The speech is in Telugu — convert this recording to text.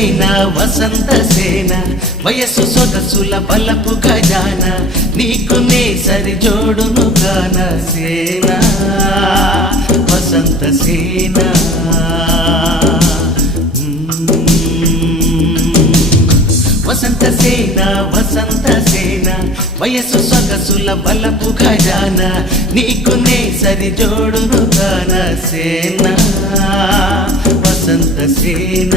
సేన వసంత సేన వయస్సు సొగసుల బలపు ఖజాన నీకు నే సరి జోడును గాన సేన వసంత సేన వసంత సేన వసంత సేన వయస్సు సొగసుల బలపు ఖజాన నీకు నే సరి జోడును గాన సేన వసంత సేన